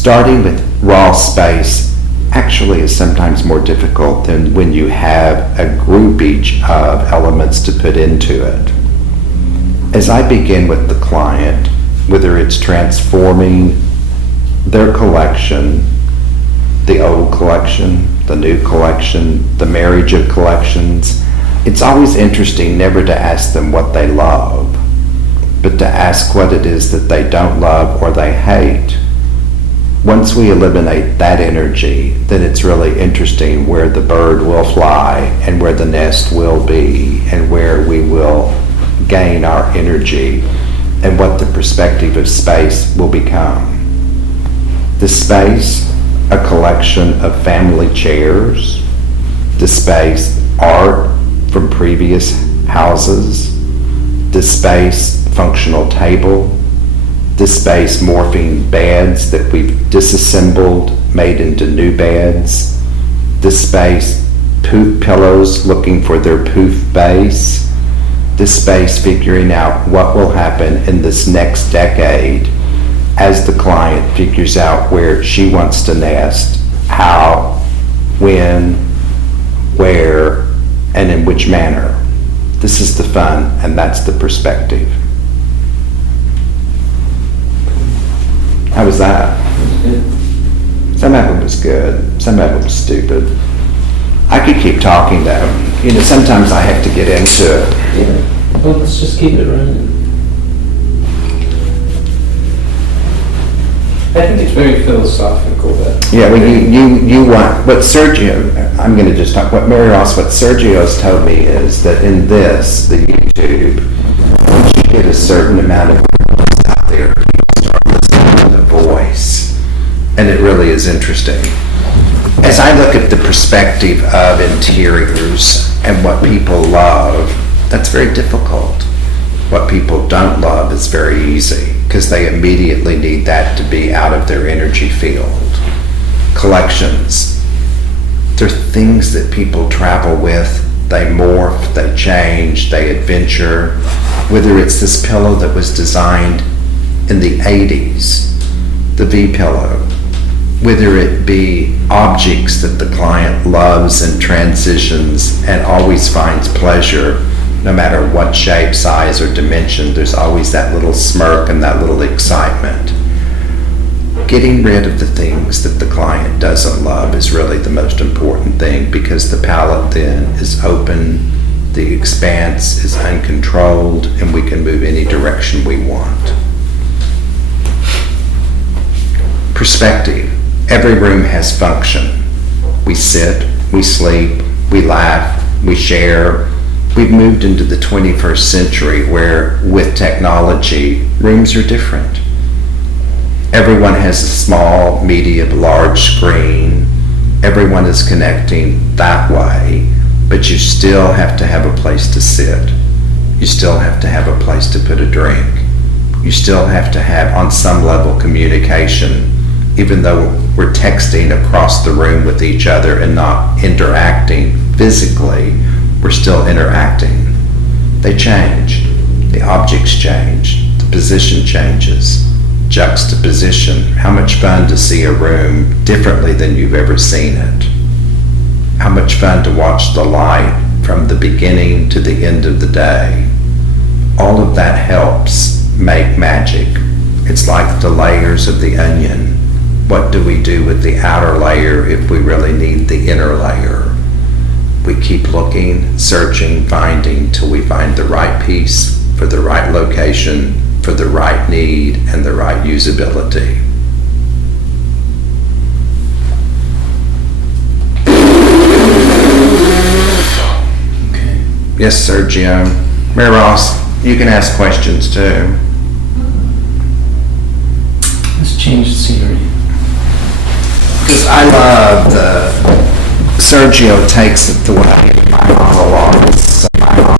Starting with raw space actually is sometimes more difficult than when you have a groupage of elements to put into it. As I begin with the client, whether it's transforming their collection, the old collection, the new collection, the marriage of collections, it's always interesting never to ask them what they love, but to ask what it is that they don't love or they hate. Once we eliminate that energy, then it's really interesting where the bird will fly and where the nest will be and where we will gain our energy and what the perspective of space will become. The space, a collection of family chairs. The space, art from previous houses. The space, functional table. The space, morphine beds that we've disassembled, made into new beds. The space, poof pillows looking for their poof base. This space, figuring out what will happen in this next decade as the client figures out where she wants to nest, how, when, where, and in which manner. This is the fun, and that's the perspective. How was that? Some of it was good, some of it was stupid. I could keep talking though. You know, sometimes I have to get into it. Yeah, well, let's just keep it running. I think it's very philosophical, that. Yeah, well, you want, what Sergio, I'm gonna just talk, what Mary Ross, what Sergio's told me is that in this, the YouTube, once you get a certain amount of out there, people start listening to the voice, and it really is interesting. As I look at the perspective of interiors and what people love, that's very difficult. What people don't love is very easy because they immediately need that to be out of their energy field. Collections, they're things that people travel with, they morph, they change, they adventure. Whether it's this pillow that was designed in the 80s, the V pillow, whether it be objects that the client loves and transitions and always finds pleasure, no matter what shape, size, or dimension, there's always that little smirk and that little excitement. Getting rid of the things that the client doesn't love is really the most important thing, because the palette then is open, the expanse is uncontrolled, and we can move any direction we want. Perspective. Every room has function. We sit, we sleep, we laugh, we share. We've moved into the 21st century where, with technology, rooms are different. Everyone has a small, medium, large screen. Everyone is connecting that way, but you still have to have a place to sit. You still have to have a place to put a drink. You still have to have, on some level, communication. Even though we're texting across the room with each other and not interacting physically, we're still interacting. They change. The objects change. The position changes. Juxtaposition. How much fun to see a room differently than you've ever seen it. How much fun to watch the light from the beginning to the end of the day. All of that helps make magic. It's like the layers of the onion. What do we do with the outer layer if we really need the inner layer? We keep looking, searching, finding till we find the right piece for the right location, for the right need, and the right usability. Okay. Yes, Sergio. Mary Ross, you can ask questions too. Let's change the scenery. Because I love Sergio takes it the way my monologue.